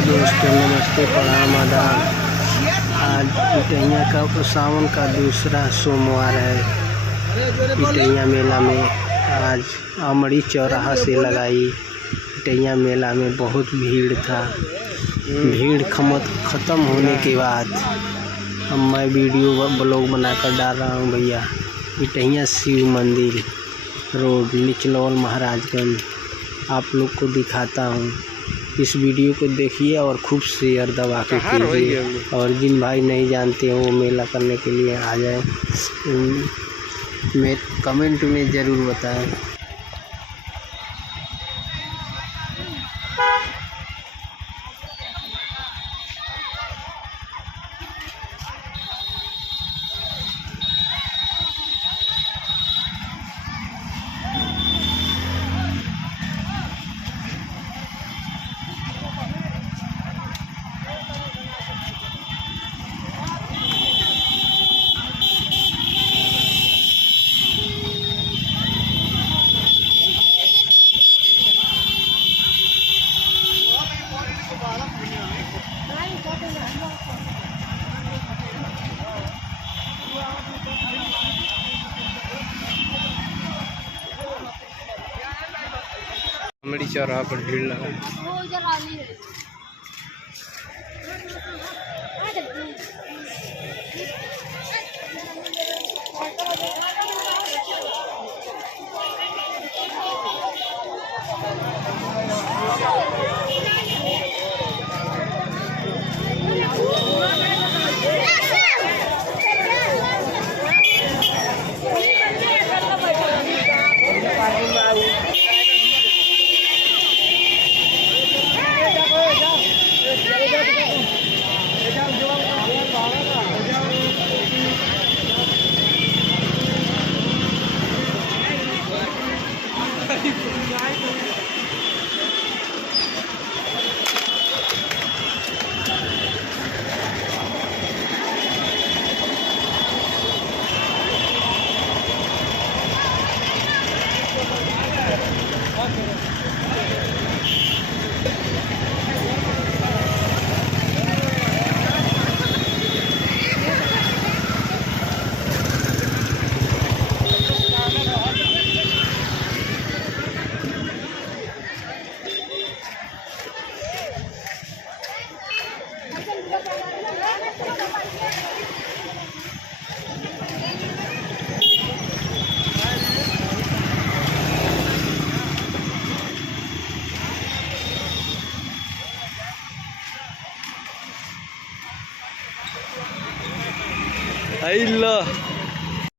दोस्तों, नमस्ते, प्रणाम, आदाब। आज पिटैया का सावन का दूसरा सोमवार है। पिटैया मेला में आज अमड़ी चौराहा से लगाई पिटैया मेला में बहुत भीड़ था। भीड़ ख़त्म होने के बाद अब मैं वीडियो ब्लॉग बनाकर डाल रहा हूँ भैया। पिटैया शिव मंदिर रोड, निचलौल, महाराजगंज आप लोग को दिखाता हूँ। इस वीडियो को देखिए और खूब शेयर दबा के कीजिए। और जिन भाई नहीं जानते हो वो मेला करने के लिए आ जाए, मैं कमेंट में ज़रूर बताएं। अमड़ी चौराहा पर भीड़ लगा। अल्लाह